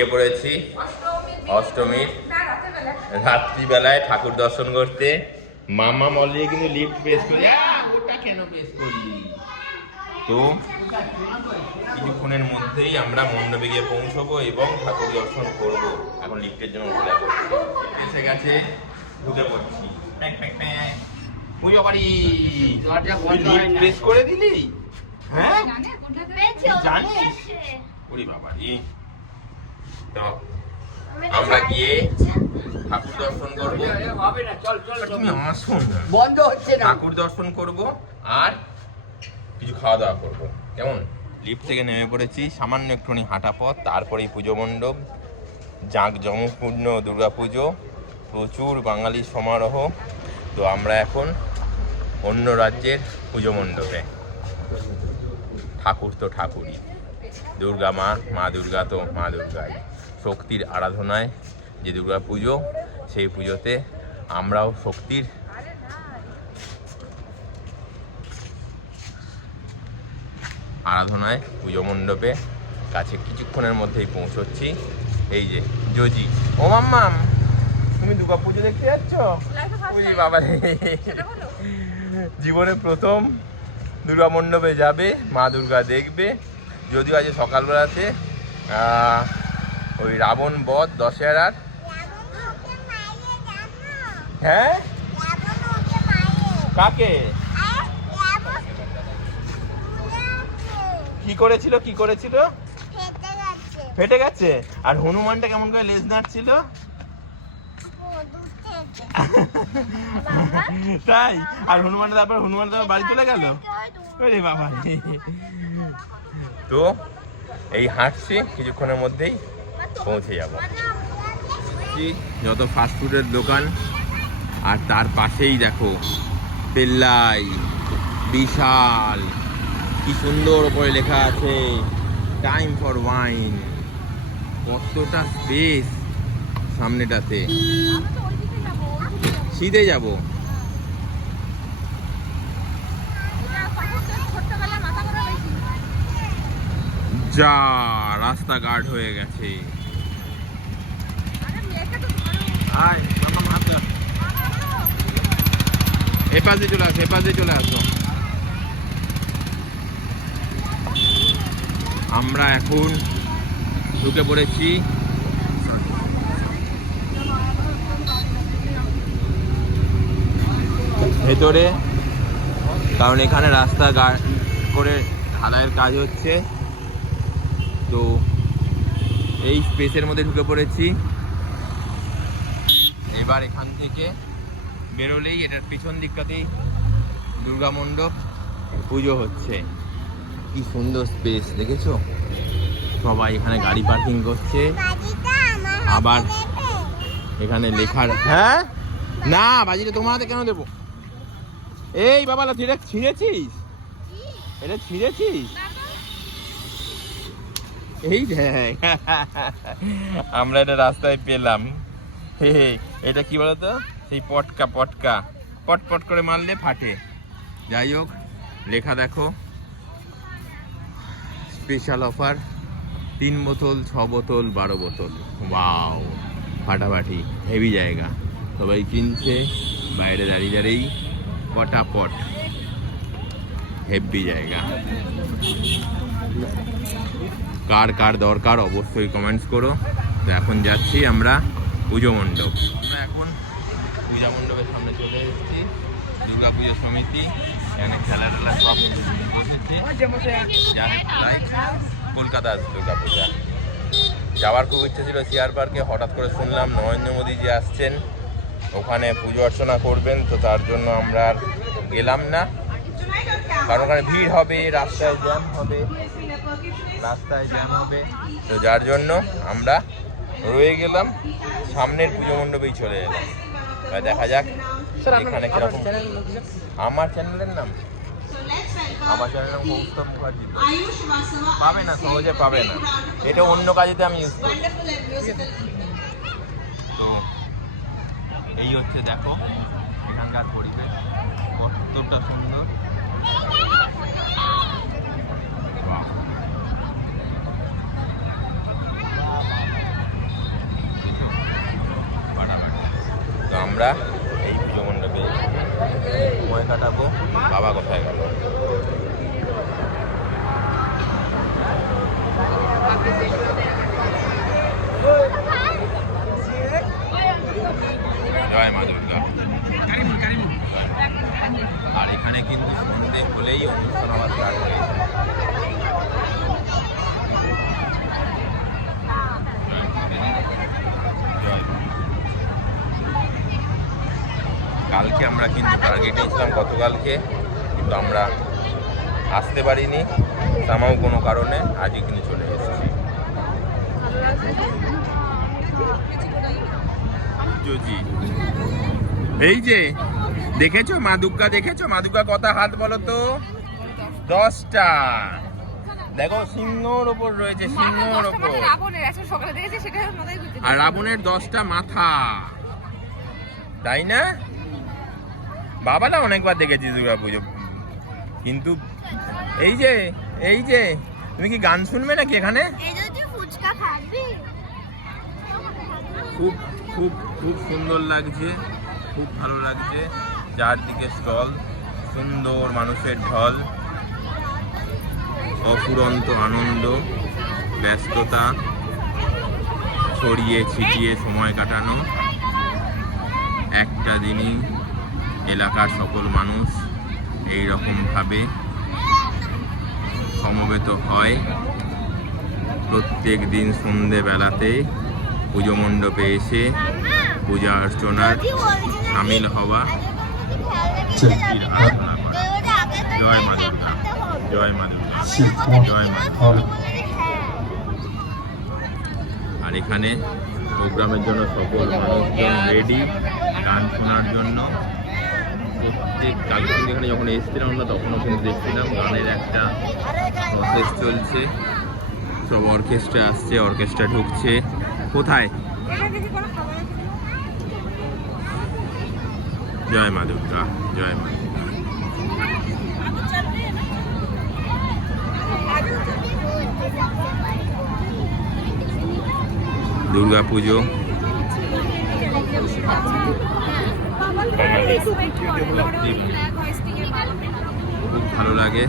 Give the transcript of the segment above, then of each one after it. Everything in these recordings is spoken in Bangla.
বেরিয়ে পড়েছি। অষ্টমীর। রাত্রিবেলায় ঠাকুর দর্শন করতে। মামা মলিয়ে কিন্তু লিফট পেস করি। ওটা কেন পেস করলি? তো কিছুক্ষণের মধ্যেই আমরা মণ্ডপে গিয়ে পৌঁছবো এবং ঠাকুর দর্শন করব। এখন লিফটের জন্য করছি। এসে গেছে ঢুকে পড়ছি। লিফট প্রেস করে দিলি? হ্যাঁ? জানিস? ওরে বাবা তো আমরা গিয়ে ঠাকুর দর্শন করব। তুমি। বন্ধ হচ্ছে না। ঠাকুর দর্শন করব আর কিছু খাওয়া দাওয়া করব। কেমন? লিফট থেকে নেমে পড়েছি সামান্য একটুখানি হাঁটা পথ তারপরেই পুজো মণ্ডপ জাঁক জমপূর্ণ দুর্গা পুজো প্রচুর বাঙালি সমারোহ। তো আমরা এখন অন্য রাজ্যের পুজো মণ্ডপে। ঠাকুর তো ঠাকুরই। দুর্গা মা মা দুর্গা তো মা দুর্গাই। শক্তির আরাধনায় যে দুর্গা পুজো সেই পুজোতে আমরাও শক্তির আরাধনায় পুজো মণ্ডপে কাছে কিছুক্ষণের মধ্যেই পৌঁছচ্ছি। এই যে জজি। ও মাম্মাম তুমি দুর্গা পুজো দেখতে যাচ্ছ? বুঝি বাবা। জীবনে প্রথম দুর্গা মণ্ডপে যাবে মা দুর্গা দেখবে। যদিও আজ সকালবেলাতে ওই রাবণ বধ দশেরার হ্যাঁ? কাকে? কি করেছিল কি করেছিল? ফেটে গেছে। আর হনুমানটা কেমন করে লেজ নাড়ছিল? তাই? আর হনুমানটা তারপর হনুমান তারপর বাড়ি চলে গেল? বাবা তো, এই হাঁটছি কিছুক্ষণের মধ্যেই। পৌঁছে যাব। যত ফাস্টফুডের দোকান, আর তার পাশেই দেখো পেল্লাই বিশাল, কি সুন্দর উপরে লেখা আছে টাইম ফর ওয়াইন কতটা স্পেস সামনেটাতে। শীতে যাব। যা, রাস্তাঘাট হয়ে গেছে। এ চলে আসো এ চলে আসো। আমরা এখন ঢুকে পড়েছি। ভেতরে, কারণ এখানে রাস্তা করে ঢালাইয়ের কাজ হচ্ছে। তো এই স্পেসের মধ্যে ঢুকে পড়েছি। এবার এখান থেকে বেরোলেই এটার পিছন দিকটাতেই দুর্গা মণ্ডপ, পুজো হচ্ছে। কি সুন্দর স্পেস দেখেছ? সবাই এখানে গাড়ি পার্কিং করছে। আবার এখানে লেখার হ্যাঁ? না, বাজিটা তোমার হাতে কেন দেবো? এই বাবা এটা ছিঁড়েছিস? এটা ছিঁড়েছিস? এই দেখ। আমরা এটা রাস্তায় পেলাম। হে এটা কি বলতো? সেই পটকা পটকা। পট পট করে মারলে ফাটে। যাই হোক, লেখা দেখো। স্পেশাল অফার তিন বোতল, ছ বোতল, বারো বোতল। ওয়াও ফাটাফাটি হেভি জায়গা। সবাই কিনছে, বাইরে দাঁড়িয়ে দাঁড়িয়েই পটাপট। হেভি জায়গা। কার কার দরকার অবশ্যই কমেন্টস করো। তো এখন যাচ্ছি আমরা পুজো মণ্ডপ। আমরা এখন পূজা মণ্ডপের সামনে চলে এসেছি। দুর্গা পুজো সমিতি, এখানে খেলা টেলা সব বসেছে। প্রায় দুর্গা যাওয়ার খুব ইচ্ছে ছিল সিআর পার্কে হঠাৎ করে শুনলাম নরেন্দ্র মোদী যে আসছেন। ওখানে পুজো অর্চনা করবেন, তো তার জন্য আমরা আর গেলাম না। কারণ ওখানে ভিড় হবে, রাস্তায় জ্যাম হবে, রাস্তায় জ্যাম হবে। তো যার জন্য আমরা রয়ে গেলাম সামনের পুজো মণ্ডপেই চলে এলাম। এবার দেখা যাক এখানে কীরকম আমার চ্যানেলের নাম? আমার চ্যানেলের নাম কৌস্তব মুখার্জি পাবে না সহজে পাবে না। এটা অন্য কাজেতে আমি ইউজ করি তো এই হচ্ছে দেখো এখানকার পরিবেশ। কতটা সুন্দর আমরা এই পুজো মণ্ডপে সময় কাটাবো। বাবা কোথায় গেল জয় মা দুর্গা আর এখানে কিন্তু সন্ধে হলেই অনুষ্ঠান আমার স্টার্ট হয়ে যায়। জয় মা। কালকে আমরা কিন্তু টার্গেটে ছিলাম গতকালকে কিন্তু আমরা আসতে পারিনি। তামাও কোনো কারণে আজই কিন্তু চলে এসেছি। এই যে দেখেছ মা দুর্গা দেখেছ? মা দুর্গা কত হাত বলো তো? দশটা। দেখো সিংহর ওপর রয়েছে সিংহর ওপর। আর রাবণের দশটা মাথা। তাই না? বাবা না অনেকবার দেখেছি দুর্গা পুজো। কিন্তু এই যে এই যে তুমি কি গান শুনবে নাকি এখানে? খুব খুব খুব সুন্দর লাগছে খুব ভালো লাগছে। চারদিকে স্টল সুন্দর মানুষের ঢল অফুরন্ত আনন্দ ব্যস্ততা ছড়িয়ে ছিটিয়ে সময় কাটানো। একটা দিনই এলাকার সকল মানুষ এই রকমভাবে সমবেত হয়। প্রত্যেক দিন সন্ধেবেলাতে পুজো মণ্ডপে এসে পূজা অর্চনার সামিল হওয়া জয় মা দুর্গা জয় মা দুর্গা জয় মা আর এখানে প্রোগ্রামের জন্য সকল মানুষজন রেডি গান শোনার জন্য। প্রত্যেক কালকে এখানে যখন এসেছিলাম আমরা, তখনও কিন্তু দেখছিলাম গানের একটা প্রসেস চলছে। সব অর্কেস্ট্রা আসছে অর্কেস্ট্রা ঢুকছে। কোথায়? জয় মা দুর্গা, জয় মা দুর্গা। দুর্গা পুজো খুব ভালো লাগে,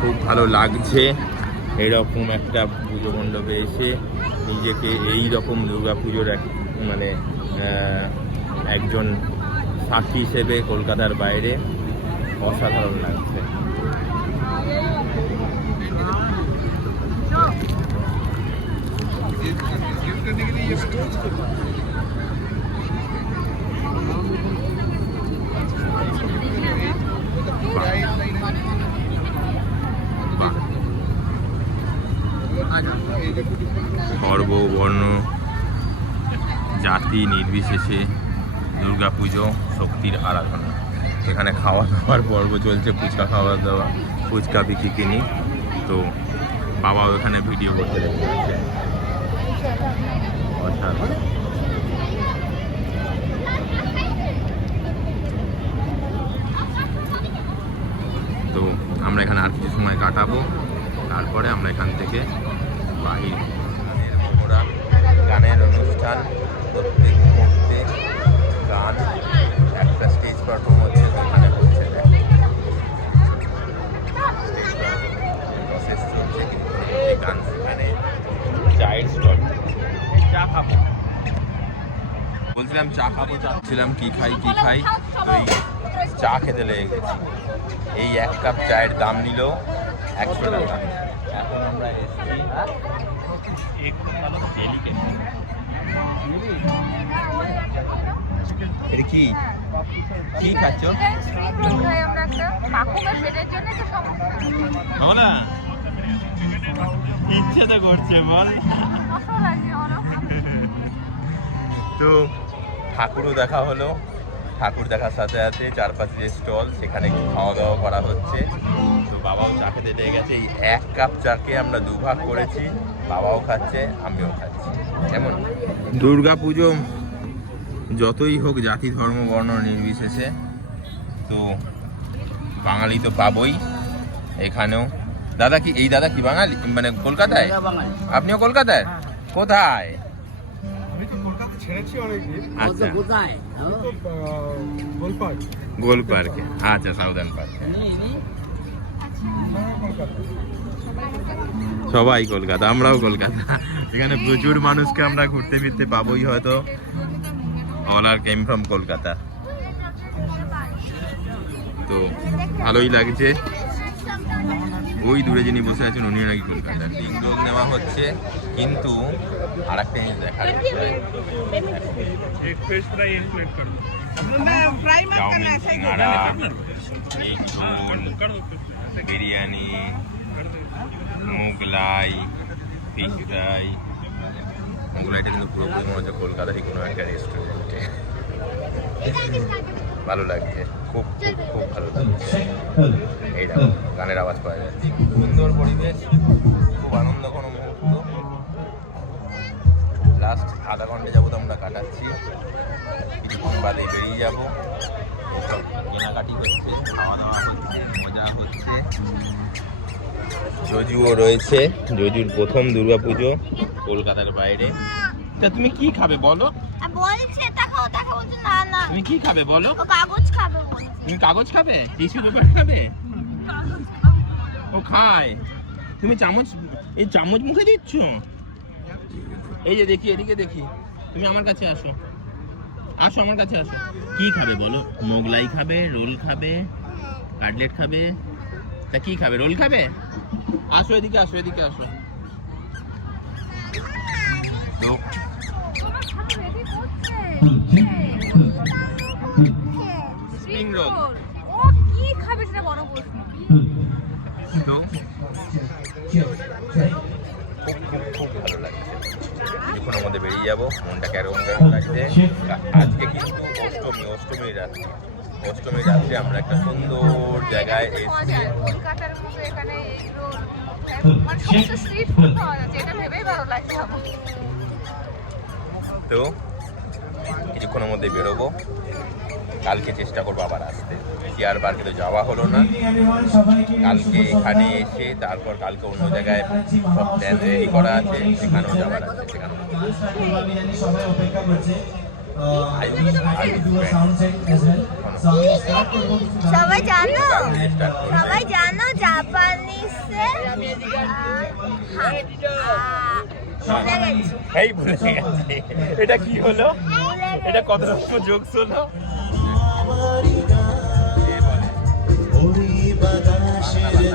খুব ভালো লাগছে এরকম একটা পুজো মণ্ডপে এসে নিজেকে এই রকম দুর্গা পুজোর এক মানে একজন সাক্ষী হিসেবে কলকাতার বাইরে অসাধারণ লাগছে বাহ। ধর্ম বর্ণ, জাতি নির্বিশেষে দুর্গাপুজো, শক্তির আরাধনা। এখানে খাওয়া দাওয়ার পর্ব চলছে, ফুচকা খাওয়া দাওয়া ফুচকা বিক্রি কিনি। তো বাবাও এখানে ভিডিও করতে দেখতে তো আমরা এখানে আর কিছু সময় কাটাবো। তারপরে আমরা এখান থেকে বাহির। প্রোগ্রাম গানের অনুষ্ঠান, প্রত্যেক মুহূর্তে গান, একটা স্টেজ পারফর্ম বলছিলাম চা খাব চাচ্ছিলাম কি খাই কি খাই। তো এই চা খেতে লেগে গেছি। এই এক কাপ চায়ের দাম নিল একশো টাকা। এখন আমরা এসেছি এটা কি? কি খাচ্ছ? না ইচ্ছে তো করছে বল। তো ঠাকুরও দেখা হলো। ঠাকুর দেখার সাথে সাথে চারপাশে যে স্টল সেখানে খাওয়া দাওয়া করা হচ্ছে। তো বাবাও চা খেতে লেগে গেছে। এই এক কাপ চাকে আমরা দুভাগ করেছি। বাবাও খাচ্ছে আমিও খাচ্ছি। কেমন? দুর্গা পুজো যতই হোক জাতি ধর্ম বর্ণ নির্বিশেষে। তো বাঙালি তো পাবই এখানেও। দাদা কি এই দাদা কি বাঙালি? মানে কলকাতায়? আপনিও কলকাতায়? কোথায়? ছেড়েছি অনেকদিন। আচ্ছা। কোথায়? গোল পার্কে। আচ্ছা সাউদার্ন পার্কে। সবাই কলকাতা আমরাও কলকাতা। এখানে প্রচুর মানুষকে আমরা ঘুরতে ফিরতে পাবোই হয়তো। All are came from Kolkata. তো ভালোই লাগছে। ওই দূরে যিনি বসে আছেন উনি নাকি কলকাতার। রিং রোল নেওয়া হচ্ছে কিন্তু আর একটা জিনিস দেখার roll biryani Mughlai fish fry মোগলাইটা কিন্তু পুরোপুরি মনে হচ্ছে কলকাতারই কোনো একটা রেস্টুরেন্টে ভালো লাগছে। খুব খুব খুব ভালো লাগছে। এই দেখো গানের আওয়াজ পাওয়া যাচ্ছে। সুন্দর পরিবেশ খুব আনন্দ কোনো মুহূর্ত। লাস্ট আধা ঘণ্টা যাব তো আমরা কাটাচ্ছি। কিছুক্ষণ বাদে বেরিয়ে যাব। কেনাকাটি হচ্ছে খাওয়া দাওয়া হচ্ছে মজা হচ্ছে। জজুও রয়েছে জজুর প্রথম দুর্গাপুজো কলকাতার বাইরে। তা তুমি কি খাবে বলো? বলছে তাকে ও বলছে না না। তুমি কি খাবে বলো? ও কাগজ খাবে তুমি কাগজ খাবে? টিস্যু পেপার খাবে? ও খায়। তুমি চামচ এই চামচ মুখে দিচ্ছ? এই যে দেখি এদিকে দেখি। তুমি আমার কাছে আসো। আসো আমার কাছে আসো। কি খাবে বলো? মোগলাই খাবে রোল খাবে কাটলেট খাবে? তা কি খাবে? রোল খাবে? আসো এদিকে আসো এদিকে আসো। তো খাবে ভালো লাগছে কিছুক্ষণ আমাদের বেরিয়ে যাব মনটা কেরকম কেরকম লাগছে আজকে কিন্তু অষ্টমী অষ্টমীর রাত্রি অষ্টমীর রাত্রে আমরা। একটা সুন্দর জায়গায় তো? কিছুক্ষণের মধ্যে বেরোবো কালকে চেষ্টা করব আবার আসতে চেয়ার পার্কে তো যাওয়া হলো না কালকে এখানে এসে তারপর কালকে অন্য জায়গায় সব প্ল্যান রেডি করা আছে সেখানেও যাওয়ার আছে সেখানেও অপেক্ষা করছে সবাই জানো? সবাই জানো জাপানিসে এই ভুলে গেছে। এটা কি হলো? এটা কত রকম যোগ হলো বাতাসের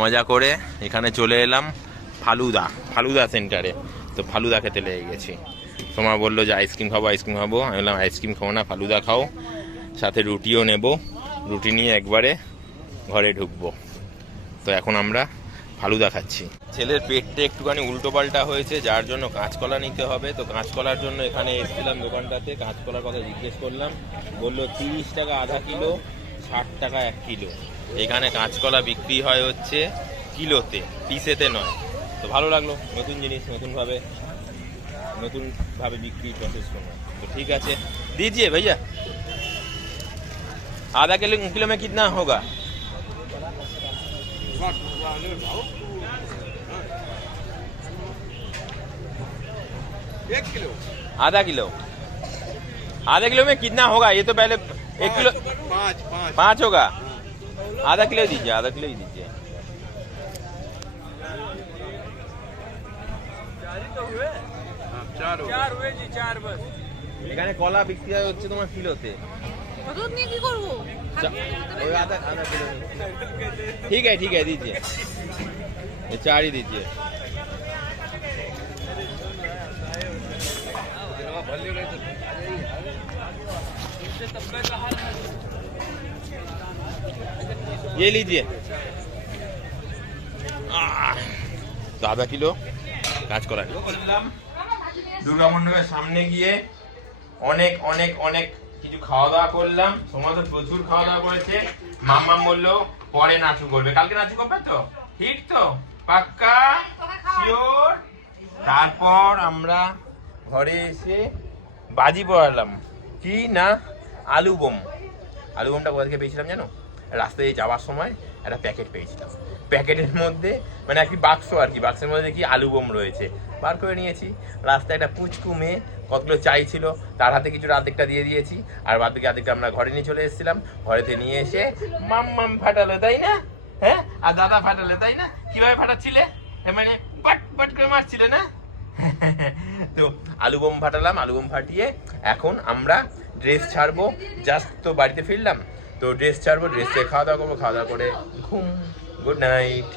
মজা করে এখানে চলে এলাম ফালুদা ফালুদা সেন্টারে তো ফালুদা খেতে লেগে গেছি। তোমার বলল যে আইসক্রিম খাব আইসক্রিম খাব। আমি বললাম আইসক্রিম খাব না, ফালুদা খাও। সাথে রুটিও নেব। রুটি নিয়ে একবারে ঘরে ঢুকবো। তো এখন আমরা ফালুদা খাচ্ছি। ছেলের পেটটা একটুখানি উল্টো পাল্টা হয়েছে, যার জন্য কাঁচকলা নিতে হবে। তো কাঁচকলার জন্য এখানে এসেছিলাম দোকানটাতে। কাঁচকলার কথা জিজ্ঞেস করলাম। বলল, তিরিশ টাকা আধা কিলো, ষাট টাকা এক কিলো। এখানে কাঁচকলা বিক্রি হয় হচ্ছে কিলোতে পিসেতে নয় তো ভালো লাগলো নতুন জিনিস নতুনভাবে নতুনভাবে বিক্রি প্রসেস করবো তো ঠিক আছে দিজিয়ে ভাইয়া आधा किलो किलो में कितना होगा एक किलो आधा किलो आधा किलो में कितना होगा ये तो पहले एक किलो पाँच पाँच पाँच होगा आधा किलो दीजिए आधा किलो ही दीजिए चार चार हुए जी चार बस এখানে কলা বিক্রি হয় হচ্ছে তোমার কিলোতে অত নিয়ে কি করবো चा- वही आधा आधा किलो नहीं। ठीक है ठीक है दीजिए ये चार ही दीजिए ये लीजिए आह, তো আধা কিলো কাজ করা দুর্গা মণ্ডপের সামনে গিয়ে অনেক অনেক অনেক কিছু খাওয়া দাওয়া করলাম তোমার তো প্রচুর খাওয়া দাওয়া করেছে মাম্মা বললো পরে নাচু করবে কালকে নাচু করবে তো ঠিক তো পাক্কা শিওর তারপর আমরা ঘরে এসে বাজি পড়ালাম কি না আলু বোম আলু বোমটা কোথা থেকে পেয়েছিলাম জানো রাস্তায় যাওয়ার সময় একটা প্যাকেট পেয়েছিলাম। প্যাকেটের মধ্যে মানে একটি বাক্স আর কি বাক্সের মধ্যে দেখি আলু বোম রয়েছে। বার করে নিয়েছি। রাস্তায় একটা পুচকু মেয়ে কতগুলো চাই ছিল তার হাতে কিছু অর্ধেকটা দিয়ে দিয়েছি। আর বাদ বাকি অর্ধেকটা আমরা ঘরে নিয়ে চলে এসেছিলাম। ঘরেতে নিয়ে এসে মাম মাম ফাটালো তাই না? হ্যাঁ? আর দাদা ফাটালে তাই না? কীভাবে ফাটাচ্ছিলে? হ্যাঁ, মানে বাট বাট করে মারছিলে না? তো আলু বোম ফাটালাম আলু বোম ফাটিয়ে এখন আমরা ড্রেস ছাড়বো। জাস্ট তো বাড়িতে ফিরলাম। তো ড্রেস ছাড়বো ড্রেস থেকে খাওয়া দাওয়া করব খাওয়া দাওয়া করে ঘুম। Good night